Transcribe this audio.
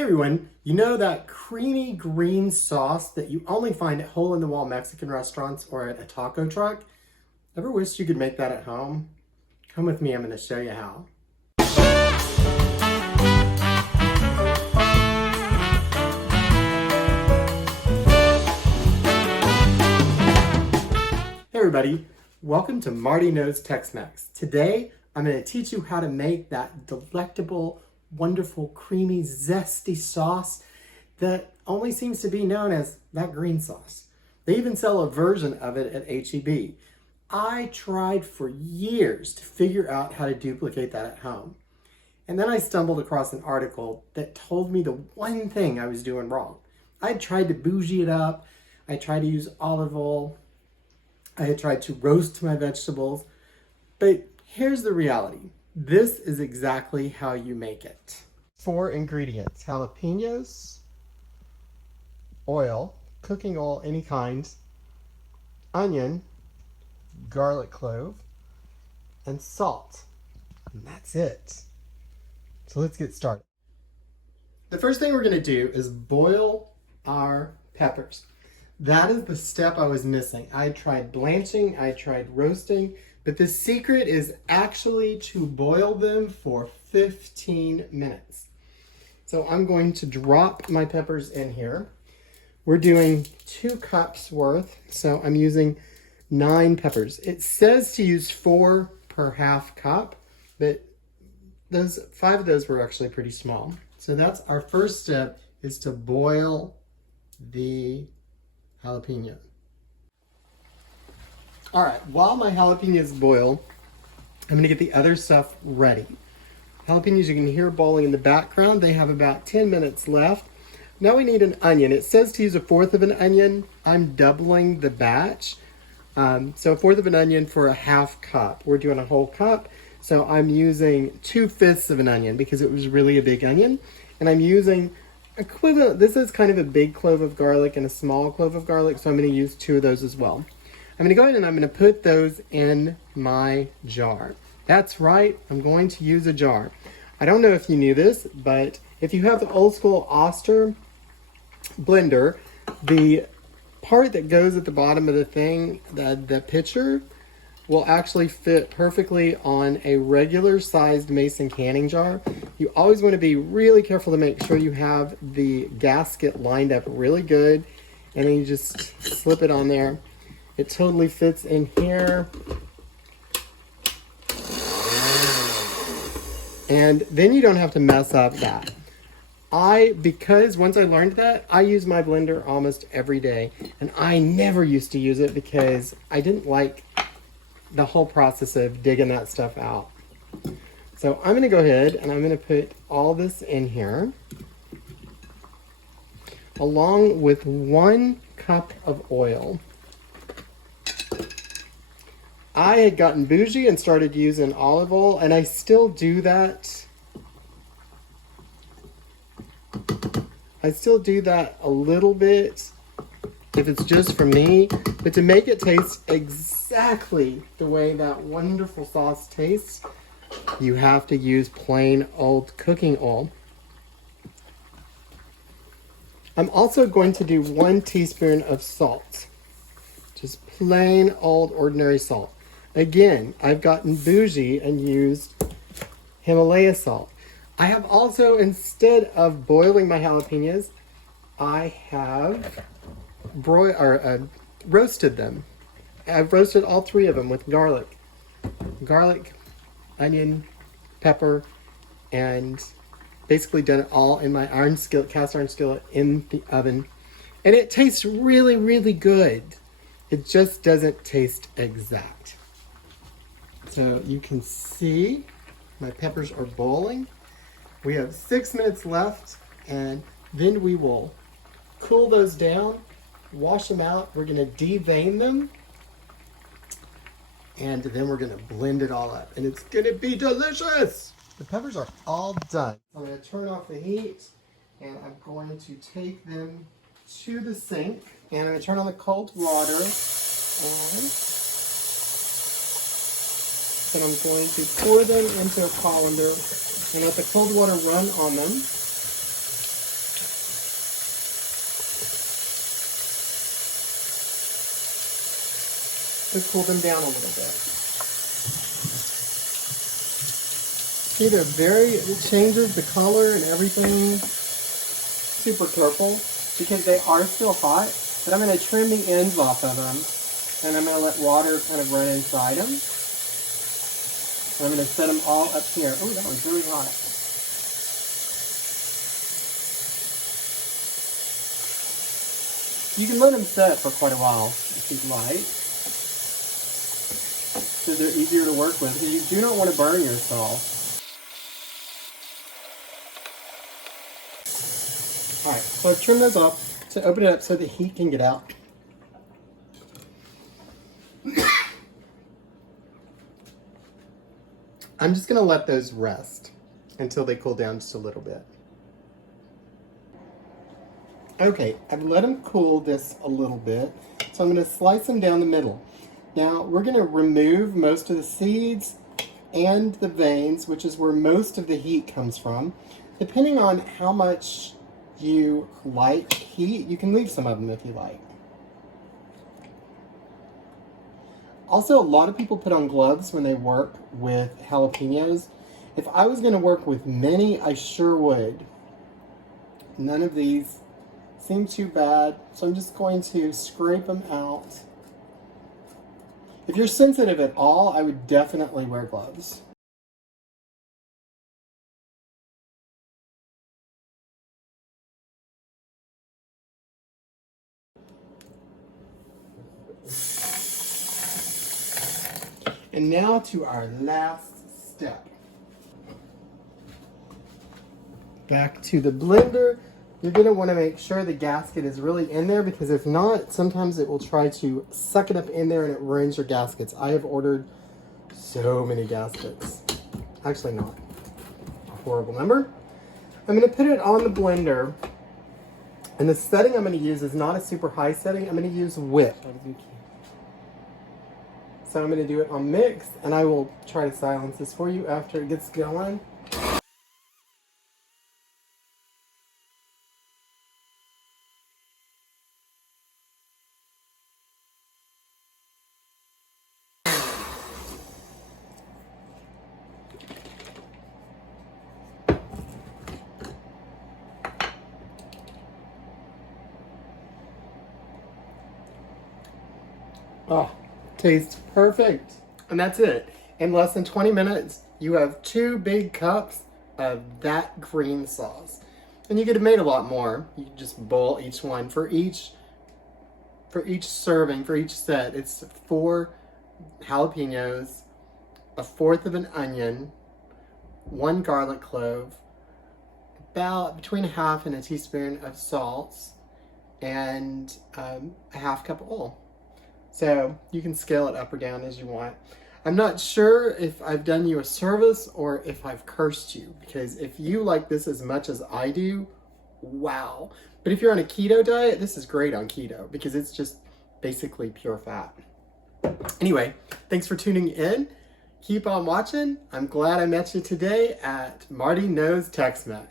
Hey everyone, you know that creamy green sauce that you only find at hole-in-the-wall Mexican restaurants or at a taco truck? Ever wished you could make that at home? Come with me, I'm going to show you how. Hey everybody, welcome to Marty Knows Tex-Mex. Today, I'm going to teach you how to make that delectable, wonderful, creamy, zesty sauce that only seems to be known as that green sauce. They even sell a version of it at H-E-B. I tried for years to figure out how to duplicate that at home. And then I stumbled across an article that told me the one thing I was doing wrong. I had tried to bougie it up. I tried to use olive oil. I had tried to roast my vegetables. But here's the reality. This is exactly how you make it. 4 ingredients: jalapenos, oil, cooking oil, any kind, onion, garlic clove, and salt. And that's it. So let's get started. The first thing we're going to do is boil our peppers. That is the step I was missing. I tried blanching, I tried roasting, but the secret is actually to boil them for 15 minutes. So I'm going to drop my peppers in here. We're doing 2 cups worth, so I'm using 9 peppers. It says to use 4 per half cup, but 5 of those were actually pretty small. So that's our first step, is to boil the jalapeno. All right, while my jalapenos boil, I'm gonna get the other stuff ready. Jalapenos, you can hear boiling in the background. They have about 10 minutes left. Now we need an onion. It says to use 1/4 of an onion. I'm doubling the batch. So 1/4 of an onion for a half cup. We're doing a whole cup. So I'm using 2/5 of an onion because it was really a big onion. And I'm using equivalent, this is kind of a big clove of garlic and a small clove of garlic. So I'm gonna use 2 of those as well. I'm gonna go ahead and I'm gonna put those in my jar. That's right, I'm going to use a jar. I don't know if you knew this, but if you have the old school Oster blender, the part that goes at the bottom of the thing, the pitcher, will actually fit perfectly on a regular sized mason canning jar. You always want to be really careful to make sure you have the gasket lined up really good, and then you just slip it on there. It totally fits in here. And then you don't have to mess up that. Because once I learned that, I use my blender almost every day. And I never used to use it because I didn't like the whole process of digging that stuff out. So I'm gonna go ahead and I'm gonna put all this in here, along with 1 cup of oil. I had gotten bougie and started using olive oil, and I still do that. I still do that a little bit if it's just for me, but to make it taste exactly the way that wonderful sauce tastes, you have to use plain old cooking oil. I'm also going to do 1 teaspoon of salt, just plain old ordinary salt. Again, I've gotten bougie and used Himalaya salt. I have also, instead of boiling my jalapenos, I have roasted them. I've roasted all 3 of them with garlic, onion, pepper, and basically done it all in my cast iron skillet in the oven. And it tastes really, really good. It just doesn't taste exact. So you can see my peppers are boiling. We have 6 minutes left, and then we will cool those down, wash them out. We're gonna devein them, and then we're gonna blend it all up, and it's gonna be delicious. The peppers are all done. I'm gonna turn off the heat, and I'm going to take them to the sink, and I'm gonna turn on the cold water, and I'm going to pour them into a colander and let the cold water run on them. to cool them down a little bit. See, it changes the color and everything. Super careful because they are still hot, but I'm going to trim the ends off of them and I'm going to let water kind of run inside them. And I'm going to set them all up here. Oh, that one's really hot. You can let them set for quite a while if you'd like, so they're easier to work with. You do not want to burn yourself. Alright, so I've trimmed those off to open it up so the heat can get out. I'm just going to let those rest until they cool down just a little bit. Okay, I've let them cool this a little bit, so I'm going to slice them down the middle. Now, we're going to remove most of the seeds and the veins, which is where most of the heat comes from. Depending on how much you like heat, you can leave some of them if you like. Also, a lot of people put on gloves when they work with jalapenos. If I was going to work with many, I sure would. None of these seem too bad, so I'm just going to scrape them out. If you're sensitive at all, I would definitely wear gloves. And now to our last step. Back to the blender. You're going to want to make sure the gasket is really in there, because if not, sometimes it will try to suck it up in there and it ruins your gaskets. I have ordered so many gaskets. Actually not. A horrible number. I'm going to put it on the blender. And the setting I'm going to use is not a super high setting. I'm going to use whip. So I'm going to do it on mix, and I will try to silence this for you after it gets going. Oh, tastes perfect. And that's it. In less than 20 minutes, you have 2 big cups of that green sauce. And you could have made a lot more. You could just boil each one. For each serving, for each set, it's 4 jalapenos, 1/4 of an onion, 1 garlic clove, about between 1/2 and a teaspoon of salt, and a 1/2 cup of oil. So you can scale it up or down as you want. I'm not sure if I've done you a service or if I've cursed you, because if you like this as much as I do, wow. But if you're on a keto diet, this is great on keto because it's just basically pure fat. Anyway, thanks for tuning in. Keep on watching. I'm glad I met you today at Marty Knows Tex-Mex.